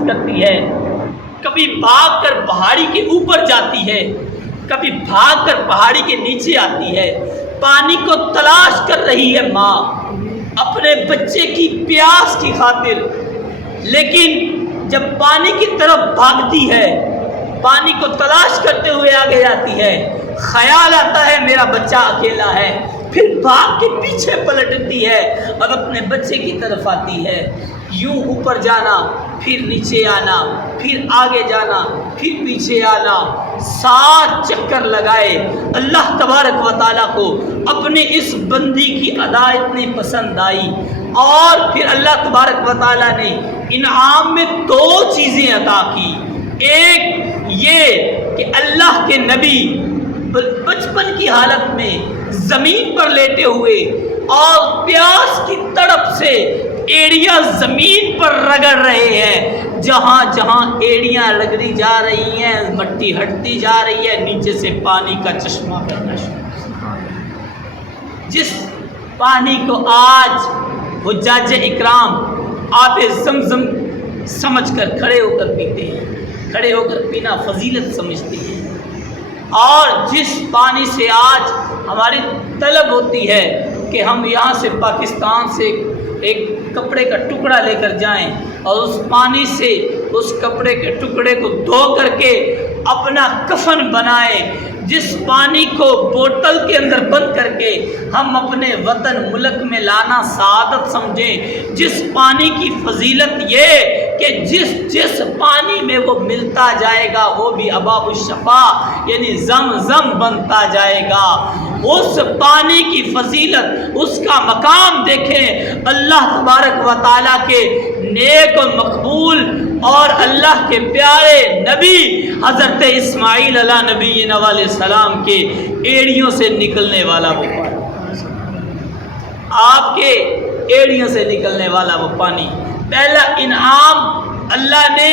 محسوس کرتی ہے، کبھی بھاگ کر پہاڑی کے اوپر جاتی ہے، کبھی بھاگ کر پہاڑی کے نیچے آتی ہے، پانی کو تلاش کر رہی ہے ماں اپنے بچے کی پیاس کی خاطر، لیکن جب پانی کی طرف بھاگتی ہے، پانی کو تلاش کرتے ہوئے آگے جاتی ہے، خیال آتا ہے میرا بچہ اکیلا ہے، پھر بھاگ کے پیچھے پلٹتی ہے اور اپنے بچے کی طرف آتی ہے۔ یوں اوپر جانا، پھر نیچے آنا، پھر آگے جانا، پھر پیچھے آنا، 7 چکر لگائے۔ اللہ تبارک و تعالیٰ کو اپنے اس بندی کی ادا اتنی پسند آئی، اور پھر اللہ تبارک و تعالیٰ نے انعام میں 2 چیزیں عطا کی۔ ایک یہ کہ اللہ کے نبی بچپن کی حالت میں زمین پر لیٹے ہوئے اور پیاس کی تڑپ سے ایڑیاں زمین پر رگڑ رہے ہیں، جہاں جہاں ایڑیاں رگڑی جا رہی ہیں مٹی ہٹتی جا رہی ہے، نیچے سے پانی کا چشمہ بہنا شروع۔ جس پانی کو آج حجاج اکرام آب زمزم سمجھ کر کھڑے ہو کر پیتے ہیں، کھڑے ہو کر پینا فضیلت سمجھتے ہیں، اور جس پانی سے آج ہماری طلب ہوتی ہے کہ ہم یہاں سے پاکستان سے ایک کپڑے کا ٹکڑا لے کر جائیں اور اس پانی سے اس کپڑے کے ٹکڑے کو دھو کر کے اپنا کفن بنائیں، جس پانی کو بوتل کے اندر بند کر کے ہم اپنے وطن ملک میں لانا سعادت سمجھیں، جس پانی کی فضیلت یہ کہ جس پانی میں وہ ملتا جائے گا وہ بھی ابواب الشفا یعنی زمزم بنتا جائے گا، اس پانی کی فضیلت، اس کا مقام دیکھیں۔ اللہ تبارک و تعالیٰ کے نیک و مقبول اور اللہ کے پیارے نبی حضرت اسماعیل علیہ نبی علیہ السلام کے ایڑیوں سے نکلنے والا وہ پانی، آپ کے ایڑیوں سے نکلنے والا وہ پانی، پہلا انعام اللہ نے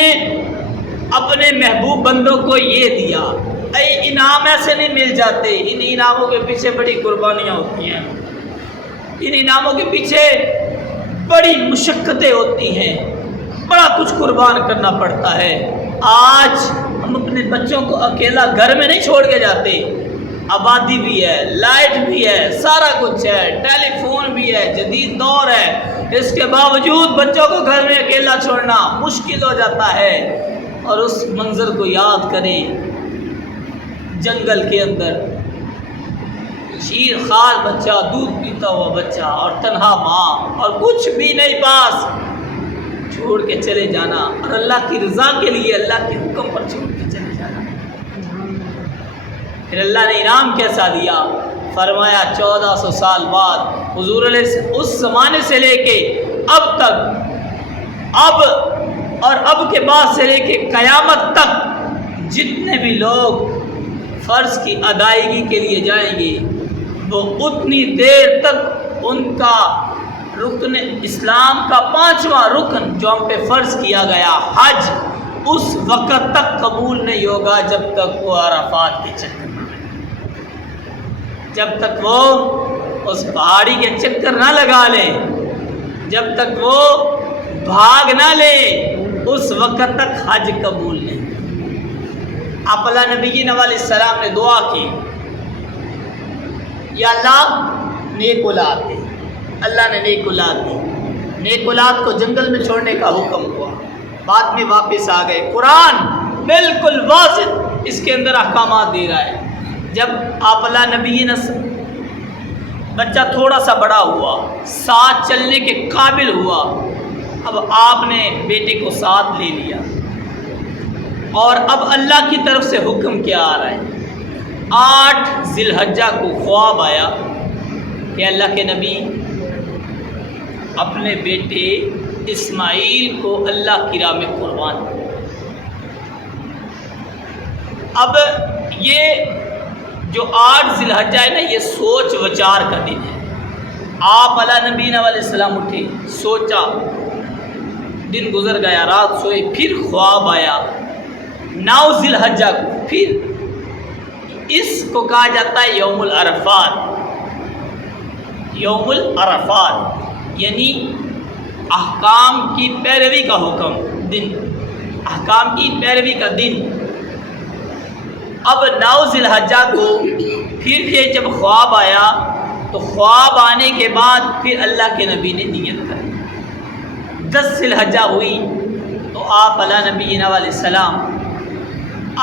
اپنے محبوب بندوں کو یہ دیا۔ انعام ایسے نہیں مل جاتے، ان انعاموں کے پیچھے بڑی قربانیاں ہوتی ہیں، ان انعاموں کے پیچھے بڑی مشقتیں ہوتی ہیں، بڑا کچھ قربان کرنا پڑتا ہے۔ آج ہم اپنے بچوں کو اکیلا گھر میں نہیں چھوڑ کے جاتے، آبادی بھی ہے، لائٹ بھی ہے، سارا کچھ ہے، ٹیلی فون بھی ہے، جدید دور ہے، اس کے باوجود بچوں کو گھر میں اکیلا چھوڑنا مشکل ہو جاتا ہے۔ اور اس منظر کو یاد کریں، جنگل کے اندر شیر خوار بچہ، دودھ پیتا ہوا بچہ، اور تنہا ماں، اور کچھ بھی نہیں پاس، چھوڑ کے چلے جانا، اور اللہ کی رضا کے لیے اللہ کے حکم پر چھوڑ کے چلے جانا۔ پھر اللہ نے انعام کیسا دیا؟ فرمایا 1400 سال بعد حضور علیہ اس زمانے سے لے کے اب تک، اب کے بعد سے لے کے قیامت تک جتنے بھی لوگ فرض کی ادائیگی کے لیے جائیں گے، وہ اتنی دیر تک ان کا رکن اسلام کا 5واں رکن جو ہم پہ فرض کیا گیا حج، اس وقت تک قبول نہیں ہوگا جب تک وہ عرفات کے چکر نہ لگے، جب تک وہ اس پہاڑی کے چکر نہ لگا لیں، جب تک وہ بھاگ نہ لیں، اس وقت تک حج قبول نہیں۔ آپ اللہ نبی علیہ السلام نے دعا کی، یا اللہ نیک اولاد دے۔ اللہ نے نیک اولاد دی، نیک اولاد کو جنگل میں چھوڑنے کا حکم ہوا، بعد میں واپس آ گئے۔ قرآن بالکل واضح اس کے اندر احکامات دے رہا ہے۔ جب آپ اللہ نبی نے بچہ تھوڑا سا بڑا ہوا، ساتھ چلنے کے قابل ہوا، اب آپ نے بیٹے کو ساتھ لے لیا، اور اب اللہ کی طرف سے حکم کیا آ رہا ہے؟ 8 ذی الحجہ کو خواب آیا کہ اللہ کے نبی اپنے بیٹے اسماعیل کو اللہ کی راہ میں قربان کریں۔ اب یہ جو 8 ذی الحجہ ہے نا، یہ سوچ وچار کا دن ہے۔ آپ علیہ نبی علیہ السلام اٹھے، سوچا، دن گزر گیا، رات سوئے، پھر خواب آیا 9 ذی الحجہ کو، پھر اس کو کہا جاتا ہے یوم العرفات۔ یوم العرفات یعنی احکام کی پیروی کا حکم، دن، احکام کی پیروی کا دن۔ اب 9 ذی الحجہ کو پھر یہ جب خواب آیا تو خواب آنے کے بعد پھر اللہ کے نبی نے نیت کری۔ 10 ذی الحجہ ہوئی تو آپ علیہ نبینا علیہ السلام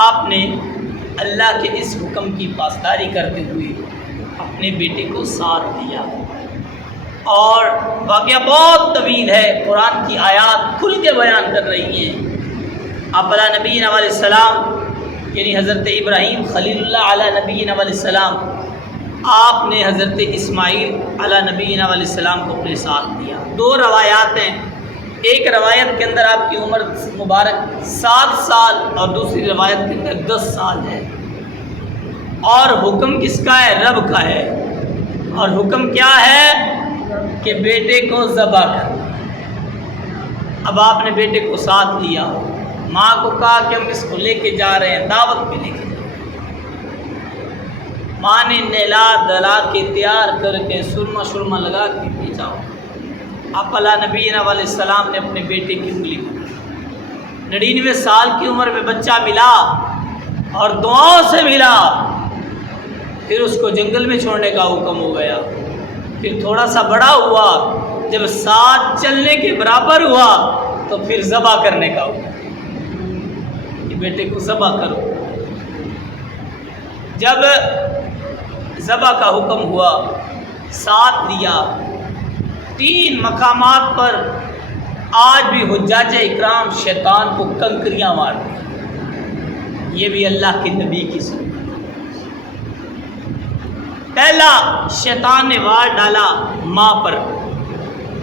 آپ نے اللہ کے اس حکم کی پاسداری کرتے ہوئے اپنے بیٹے کو ساتھ دیا۔ اور واقعہ بہت طویل ہے، قرآن کی آیات کھل کے بیان کر رہی ہیں۔ آپ علیہ نبینا علیہ السلام یعنی حضرت ابراہیم خلیل اللہ علیہ نبینا علیہ السلام، آپ نے حضرت اسماعیل علیہ نبینا علیہ السلام کو اپنے ساتھ دیا۔ 2 روایات ہیں، ایک روایت کے اندر آپ کی عمر مبارک 7 سال اور دوسری روایت کے اندر 10 سال ہے۔ اور حکم کس کا ہے؟ رب کا ہے۔ اور حکم کیا ہے؟ کہ بیٹے کو ذبح کرنا۔ اب آپ نے بیٹے کو ساتھ لیا، ماں کو کہا کہ ہم اس کو لے کے جا رہے ہیں، دعوت پہ لے کے جا رہے ہیں۔ ماں نے نہلا دھلا کے تیار کر کے سرما شرما لگا کے بھیجا۔ آپ علیہ نبینا علیہ السلام نے اپنے بیٹے کی انگلی پکڑی۔ 99 سال کی عمر میں بچہ ملا اور دعاؤں سے ملا۔ پھر اس کو جنگل میں چھوڑنے کا حکم ہو گیا۔ پھر تھوڑا سا بڑا ہوا، جب ساتھ چلنے کے برابر ہوا تو پھر ذبح کرنے کا حکم کہ بیٹے کو ذبح کرو۔ جب ذبح کا حکم ہوا، ساتھ لیا۔ 3 مقامات پر آج بھی حجاج اکرام شیطان کو کنکریاں مارتے ہیں، یہ بھی اللہ کے نبی کی سنت۔ پہلا شیطان نے وار ڈالا ماں پر۔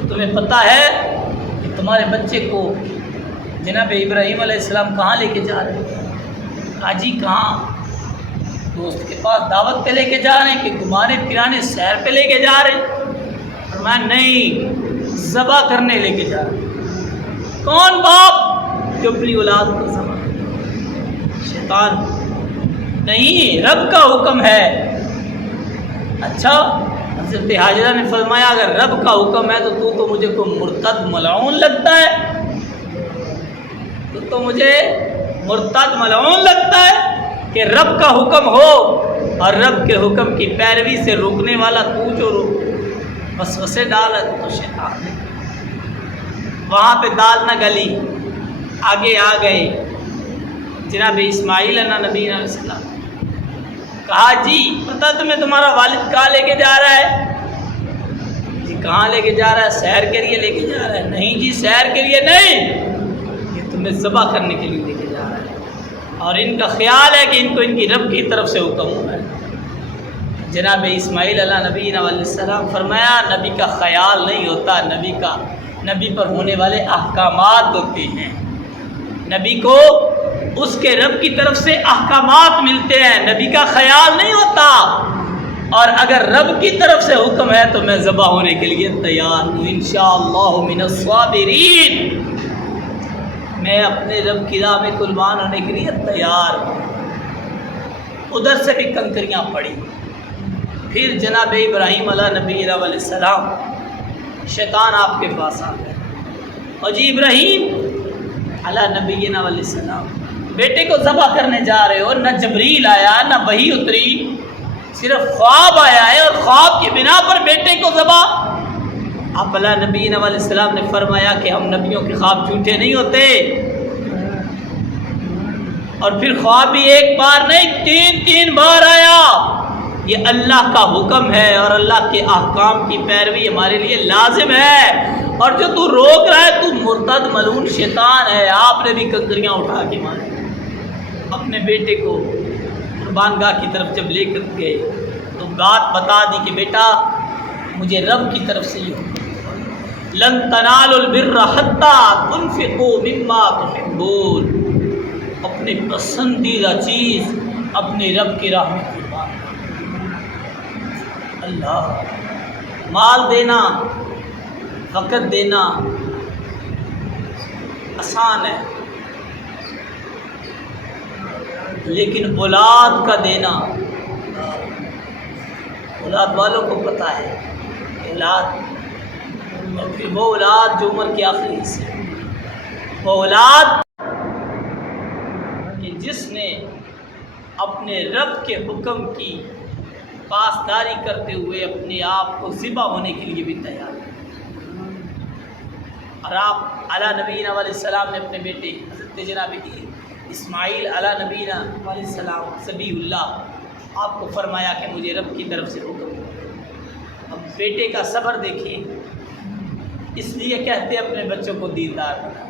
تمہیں پتہ ہے کہ تمہارے بچے کو جناب ابراہیم علیہ السلام کہاں لے کے جا رہے ہیں؟ کہا جی کہاں؟ دوست کے پاس دعوت پہ لے کے جا رہے ہیں کہ گھمانے پھرانے سیر پہ لے کے جا رہے ہیں؟ میں نہیں، ذبح کرنے لے کے جا رہے ہیں۔ کون باپ جو اپنی اولاد کو ذبح کرے؟ شیطان۔ نہیں، رب کا حکم ہے۔ اچھا، حضرت حاجرہ نے فرمایا اگر رب کا حکم ہے تو مجھے کوئی مرتد ملعون لگتا ہے؟ تو مجھے مرتد ملعون لگتا ہے کہ رب کا حکم ہو اور رب کے حکم کی پیروی سے روکنے والا تو جو وسوسے ڈال ہے تو شیطان ہے۔ وہاں پہ دال نہ گلی، آگے آ گئے جناب اسماعیل علیہ نبی علیہ السلام۔ کہا جی پتہ تمہیں تمہارا والد کہاں لے کے جا رہا ہے؟ جی کہاں لے کے جا رہا ہے؟ سیر کے لیے لے کے جا رہا ہے۔ نہیں جی سیر کے لیے نہیں، یہ تمہیں ذبح کرنے کے لیے لے کے جا رہا ہے۔ اور ان کا خیال ہے کہ ان کو ان کی رب کی طرف سے حکم ہوا ہے۔ جناب اسماعیل علیہ نبی علیہ السلام فرمایا نبی کا خیال نہیں ہوتا، نبی پر ہونے والے احکامات ہوتے ہیں۔ نبی کو اس کے رب کی طرف سے احکامات ملتے ہیں، نبی کا خیال نہیں ہوتا۔ اور اگر رب کی طرف سے حکم ہے تو میں ذبح ہونے کے لیے تیار ہوں، انشاءاللہ من الصابرین۔ میں اپنے رب کی راہ میں قربان ہونے کے لیے تیار ہوں۔ ادھر سے بھی کنکریاں پڑی۔ پھر جناب ابراہیم علیہ نبی علیہ السلام، شیطان آپ کے پاس آ گیا اور جی ابراہیم علیہ نبی علیہ السلام بیٹے کو ذبح کرنے جا رہے ہو، نہ جبریل آیا نہ وحی اتری، صرف خواب آیا ہے اور خواب کی بنا پر بیٹے کو ذبح۔ آپ علیہ نبی علیہ السلام نے فرمایا کہ ہم نبیوں کے خواب جھوٹے نہیں ہوتے۔ اور پھر خواب بھی ایک بار نہیں 3 بار آیا۔ یہ اللہ کا حکم ہے اور اللہ کے احکام کی پیروی ہمارے لیے لازم ہے۔ اور جو تو روک رہا ہے تو مرتد ملعون شیطان ہے۔ آپ نے بھی کنکریاں اٹھا کے مارے۔ اپنے بیٹے کو قربان گاہ کی طرف جب لے کر گئے تو بات بتا دی کہ بیٹا مجھے رب کی طرف سے یہ حکم، لن تنالوا البر حتی تنفقوا مما تحبون، اپنی پسندیدہ چیز اپنے رب کی راہ میں قربان۔ اللہ، مال دینا، وقت دینا آسان ہے، لیکن اولاد کا دینا، اولاد والوں کو پتہ ہے، اولاد اور پھر وہ اولاد جو عمر کے آخری حصے وہ اولاد کہ جس نے اپنے رب کے حکم کی پاسداری کرتے ہوئے اپنے آپ کو ذبح ہونے کے لیے بھی تیار ہے۔ اور آپ علی نبینا علیہ السلام نے اپنے بیٹے حضرت جناب اسماعیل علی نبینا علیہ السلام ذبیح اللہ آپ کو فرمایا کہ مجھے رب کی طرف سے حکم ہے۔ اب بیٹے کا صبر دیکھیں، اس لیے کہتے ہیں اپنے بچوں کو دیندار بنا،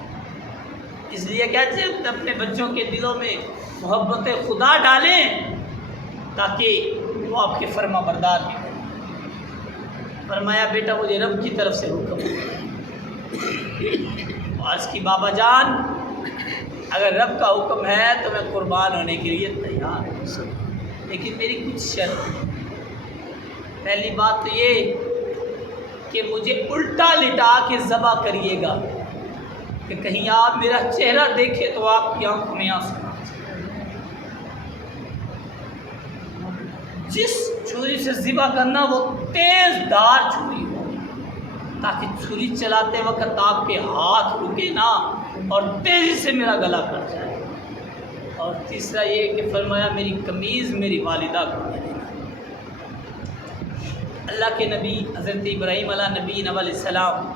اس لیے کہتے ہیں اپنے بچوں کے دلوں میں محبت خدا ڈالیں تاکہ وہ آپ کے فرما بردار بھی بنے۔ فرمایا بیٹا مجھے رب کی طرف سے حکم ہے۔ آج کی بابا جان اگر رب کا حکم ہے تو میں قربان ہونے کے لیے تیار ہوں، لیکن میری کچھ شرط ہے۔ پہلی بات تو یہ کہ مجھے الٹا لٹا کے ذبح کریے گا کہ کہیں آپ میرا چہرہ دیکھے تو آپ کی آنکھوں میں آنسو۔ جس چھری سے ذبح کرنا وہ تیز دار چھری ہو تاکہ چھری چلاتے وقت آپ کے ہاتھ رکے نہ اور تیزی سے میرا گلا کٹ جائے۔ اور تیسرا یہ کہ فرمایا میری قمیض میری والدہ کو دے دینا۔ اللہ کے نبی حضرت ابراہیم علیہ نبی علیہ السلام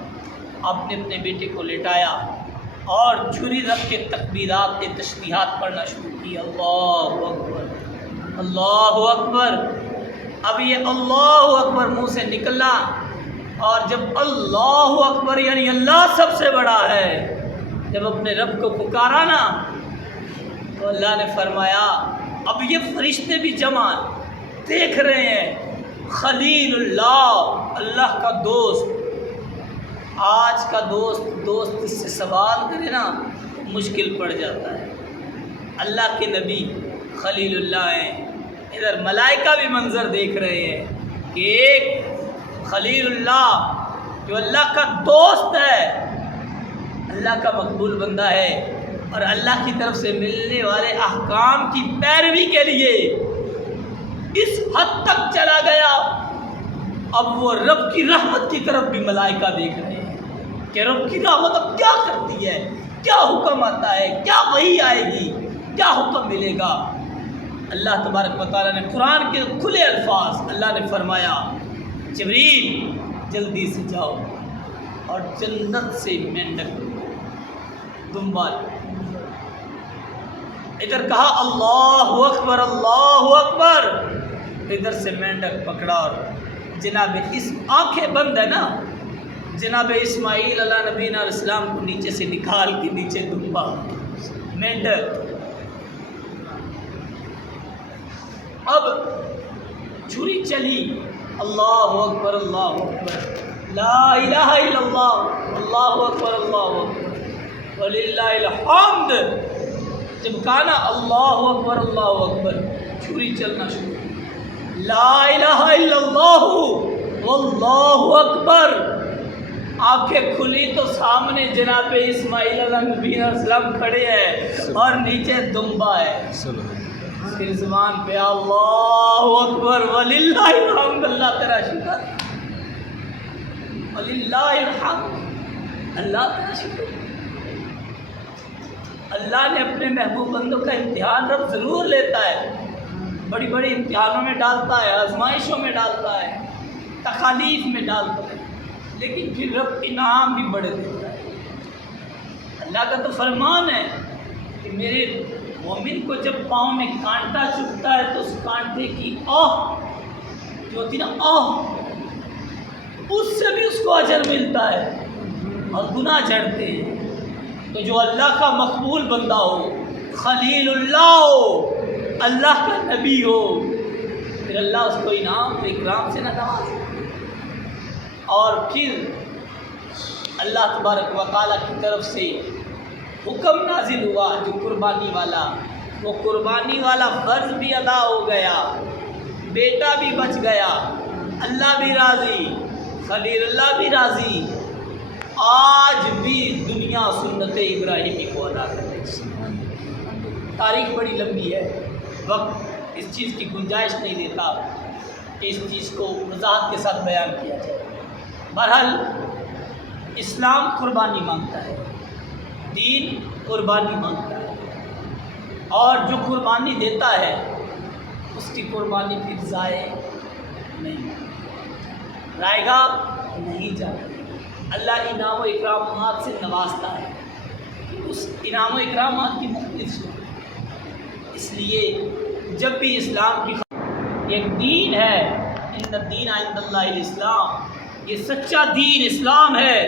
آپ نے اپنے بیٹے کو لٹایا اور چھری رکھ کے تکبیرات کے تشبیہات پڑھنا شروع کی۔ اللہ اکبر اللہ اکبر۔ اب یہ اللہ اکبر منہ سے نکلا اور جب اللہ اکبر یعنی اللہ سب سے بڑا ہے، جب اپنے رب کو پکارا نا تو اللہ نے فرمایا اب یہ فرشتے بھی جمع دیکھ رہے ہیں، خلیل اللہ اللہ کا دوست۔ آج کا دوست اس سے سوال کرے نا مشکل پڑ جاتا ہے۔ اللہ کے نبی خلیل اللہ ہیں، ادھر ملائکہ بھی منظر دیکھ رہے ہیں کہ ایک خلیل اللہ جو اللہ کا دوست ہے، اللہ کا مقبول بندہ ہے اور اللہ کی طرف سے ملنے والے احکام کی پیروی کے لیے اس حد تک چلا گیا، اب وہ رب کی رحمت کی طرف بھی ملائکہ دیکھ رہے ہیں کہ رب کی رحمت اب کیا کرتی ہے، کیا حکم آتا ہے، کیا وحی آئے گی، کیا حکم ملے گا۔ اللہ تبارک و تعالیٰ نے قرآن کے کھلے الفاظ اللہ نے فرمایا جبریل جلدی سے جاؤ اور جنت سے مینڈک دنبال۔ ادھر کہا اللہ اکبر اللہ اکبر، ادھر سے مینڈک پکڑا اور جناب آنکھیں بند ہے نا، جناب اسماعیل علیہ نبی علیہ السلام کو نیچے سے نکال کے نیچے دنبا مینڈک۔ اب چھری چلی، اللہ اکبر اللہ اکبر لا الہ الا اللہ اللہ اکبر اللہ اکبر وللہ الحمد۔ جب کہا نا اللہ اکبر چھری چلنا شروع، لا الہ الا اللہ واللہ اکبر۔ آنکھیں کھلی تو سامنے جناب اسماعیل علیہ نبی علیہ السلام کھڑے ہیں اور نیچے دمبا ہے، پھر زبان پہ اللہ اکبر وللہ الحمد، اللہ تیرا شکر، وللہ الحمد، اللہ تیرا شکر۔ اللہ نے اپنے محبوب بندوں کا امتحان رب ضرور لیتا ہے، بڑی بڑی امتحانوں میں ڈالتا ہے، آزمائشوں میں ڈالتا ہے، تکالیف میں ڈالتا ہے، لیکن پھر رب انعام بھی بڑے دیتا ہے۔ اللہ کا تو فرمان ہے کہ میرے مومن کو جب پاؤں میں کانٹا چبھتا ہے تو اس کانٹے کی آہ جو ہوتی نا آہ، اس سے بھی اس کو اجر ملتا ہے اور گناہ جھڑتے ہیں۔ تو جو اللہ کا مقبول بندہ ہو، خلیل اللہ ہو، اللہ کا نبی ہو، پھر اللہ اس کو انعام و اکرام سے نوازے۔ اور پھر اللہ تبارک و تعالیٰ کی طرف سے حکم نازل ہوا جو قربانی والا، وہ قربانی والا فرض بھی ادا ہو گیا، بیٹا بھی بچ گیا، اللہ بھی راضی، خلیل اللہ بھی راضی۔ آج بھی دنیا سنت ابراہیمی کو ادا کر رہی ہے۔ تاریخ بڑی لمبی ہے، وقت اس چیز کی گنجائش نہیں دیتا کہ اس چیز کو وضاحت کے ساتھ بیان کیا جائے۔ بہرحال اسلام قربانی مانگتا ہے، دین قربانی مانگتا ہے، اور جو قربانی دیتا ہے اس کی قربانی پھر ضائع نہیں، رائے گا نہیں جاتا۔ اللہ انعام و اکرامات سے نوازتا ہے، اس انعام و اکرامات کی مختلف صورت۔ اس لیے جب بھی اسلام کی ایک دین ہے، ان الدین عند اللہ الاسلام، یہ سچا دین اسلام ہے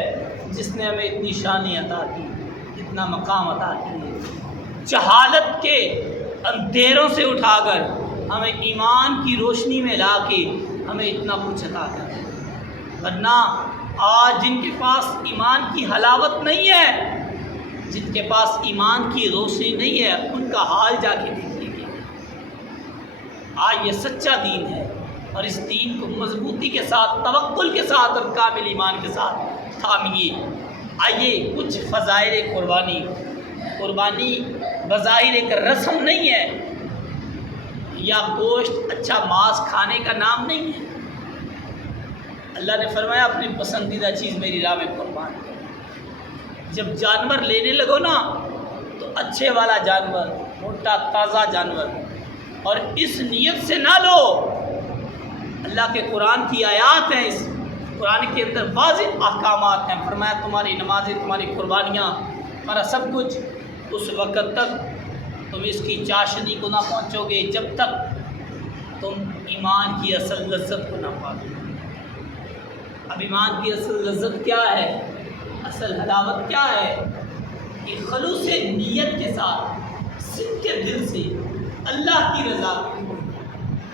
جس نے ہمیں اتنی شانی عطا کی، اتنا مقام عطا کی، جہالت کے اندھیروں سے اٹھا کر ہمیں ایمان کی روشنی میں لا کے ہمیں اتنا کچھ عطا کر۔ ورنہ آج جن کے پاس ایمان کی حلاوت نہیں ہے، جن کے پاس ایمان کی روشنی نہیں ہے، ان کا حال جا کے دیکھیے گے۔ آج یہ سچا دین ہے، اور اس دین کو مضبوطی کے ساتھ، توکل کے ساتھ اور کامل ایمان کے ساتھ تھامیے۔ آئیے کچھ فضائل قربانی۔ قربانی بظاہر ایک رسم نہیں ہے، یا گوشت اچھا ماس کھانے کا نام نہیں ہے۔ اللہ نے فرمایا اپنی پسندیدہ چیز میری راہ میں قربان کرو۔ جب جانور لینے لگو نا تو اچھے والا جانور، موٹا تازہ جانور، اور اس نیت سے نہ لو۔ اللہ کے قرآن کی آیات ہیں، اس قرآن کے اندر واضح احکامات ہیں۔ فرمایا تمہاری نمازیں، تمہاری قربانیاں، تمہارا سب کچھ اس وقت تک تم اس کی چاشنی کو نہ پہنچو گے جب تک تم ایمان کی اصل لذت کو نہ پاؤ۔ اب ایمان کی اصل لذت کیا ہے، اصل حلاوت کیا ہے؟ کہ خلوص نیت کے ساتھ، صدق کے دل سے اللہ کی رضا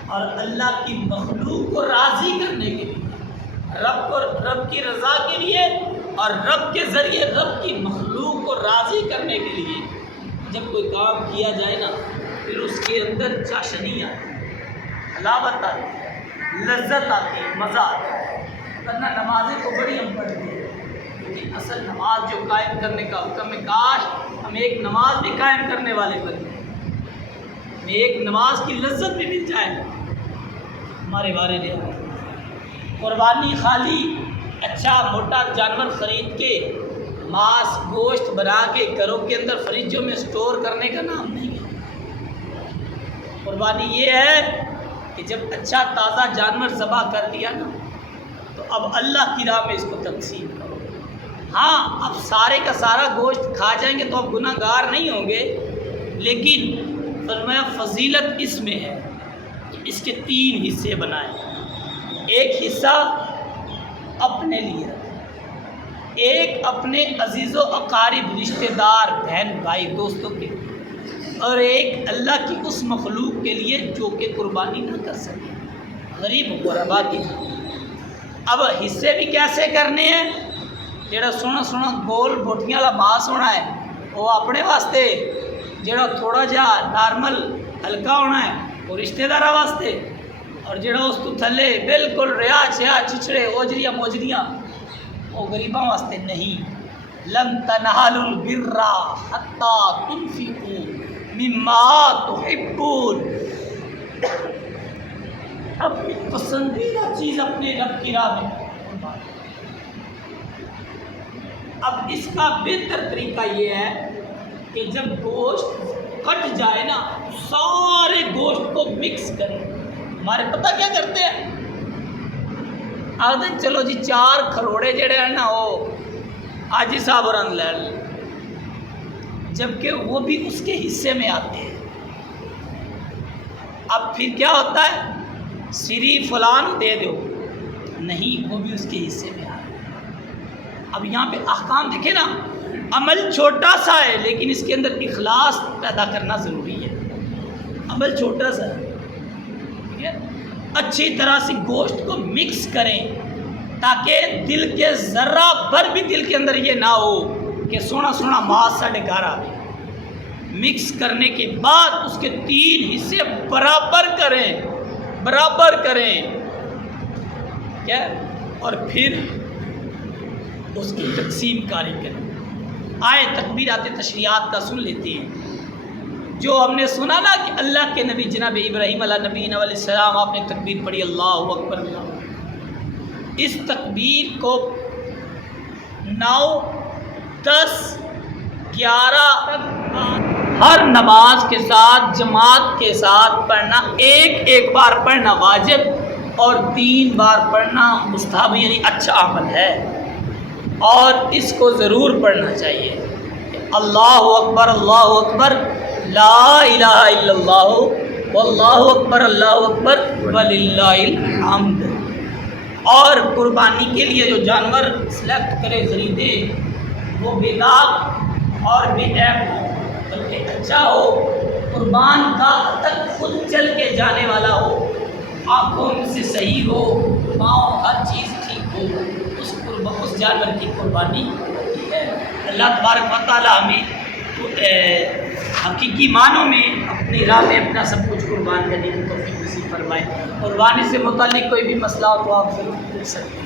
اور اللہ کی مخلوق کو راضی کرنے کے لیے، رب کی رضا کے لیے اور رب کے ذریعے رب کی مخلوق کو راضی کرنے کے لیے جب کوئی کام کیا جائے نا، پھر اس کے اندر چاشنی آتی ہے، حلاوت آتی ہے، لذت آتی ہے، مزہ آتا ہے۔ ورنہ نمازیں تو بڑی ہم پڑھتے ہیں، لیکن اصل نماز جو قائم کرنے کا حکم ہے، کاش ہم ایک نماز بھی قائم کرنے والے بنے، ہمیں ایک نماز کی لذت بھی مل جائے ہمارے بارے لے آئے۔ قربانی خالی اچھا موٹا جانور خرید کے ماس گوشت بنا کے گھروں کے اندر فریجوں میں سٹور کرنے کا نام نہیں ہے۔ قربانی یہ ہے کہ جب اچھا تازہ جانور ذبح کر دیا نا تو اب اللہ کی راہ میں اس کو تقسیم کرو۔ ہاں اب سارے کا سارا گوشت کھا جائیں گے تو اب گناہ گار نہیں ہوں گے، لیکن فرمایا فضیلت اس میں ہے کہ اس کے 3 حصے بنائیں۔ ایک حصہ اپنے لیے رکھیں، ایک اپنے عزیز و اقارب رشتہ دار بہن بھائی دوستوں کے لیے، اور ایک اللہ کی اس مخلوق کے لیے جو کہ قربانی نہ کر سکے، غریب غربا کے لیے۔ اب حصے بھی کیسے کرنے ہیں؟ جڑا سونا سونا گول بوٹیاں والا ماس ہونا ہے وہ اپنے واسطے، جڑا تھوڑا جا نارمل ہلکا ہونا ہے وہ رشتہ داراں واسطے، اور جڑا اس تو تھلے بالکل ریا چھیا چچڑے اوجریاں موجریاں وہ غریباں واسطے نہیں۔ لن تنالوا البر حتی تنفقوا مما تحبون۔ اپنی پسندیدہ چیز اپنے رب کی راہ میں قربان۔ اب اس کا بہتر طریقہ یہ ہے کہ جب گوشت کٹ جائے نا سارے گوشت کو مکس کریں۔ ہمارے پتہ کیا کرتے ہیں؟ آدھے چلو جی 4 کھروڑے جڑے ہیں نا وہ حاجی صاحب اور لے لیں، جبکہ وہ بھی اس کے حصے میں آتے ہیں۔ اب پھر کیا ہوتا ہے؟ سری فلان دے دو، نہیں وہ بھی اس کے حصے میں آ رہا ہے۔ اب یہاں پہ احکام دیکھیں نا، عمل چھوٹا سا ہے لیکن اس کے اندر اخلاص پیدا کرنا ضروری ہے۔ عمل چھوٹا سا ہے، ٹھیک ہے؟ اچھی طرح سے گوشت کو مکس کریں تاکہ دل کے ذرہ بھر بھی دل کے اندر یہ نہ ہو کہ سونا سونا ماس ساڑھے گارا۔ مکس کرنے کے بعد اس کے 3 حصے برابر کریں کیا، اور پھر اس کی تقسیم کاری کریں۔ آئے تکبیرات تشریعات کا سن لیتے ہیں۔ جو ہم نے سنا نا کہ اللہ کے نبی جناب ابراہیم علیہ نبی علیہ السلام آپ نے تکبیر پڑھی اللہ اکبر، اس تکبیر کو 9، 10، 11 ہر نماز کے ساتھ جماعت کے ساتھ پڑھنا، ایک بار پڑھنا واجب اور 3 بار پڑھنا مستحب، یعنی اچھا عمل ہے، اور اس کو ضرور پڑھنا چاہیے۔ اللہ اکبر لا الہ الا اللہ واللہ اکبر وللہ الحمد۔ اور قربانی کے لیے جو جانور سلیکٹ کرے، خریدے، وہ بے داغ اور بے عیب ہو، بلکہ اچھا ہو، قربان گاہ تک خود چل کے جانے والا ہو، آنکھوں سے صحیح ہو، پاؤں ہر چیز ٹھیک ہو، اس جانور کی قربانی ہوتی ہے۔ اللہ تبارک و تعالیٰ ہمیں حقیقی معنوں میں اپنی راہ میں اپنا سب کچھ قربان کرنے کی توفیق نصیب فرمائے۔ قربانی سے متعلق کوئی بھی مسئلہ ہو تو آپ ضرور پوچھ سکتے ہیں۔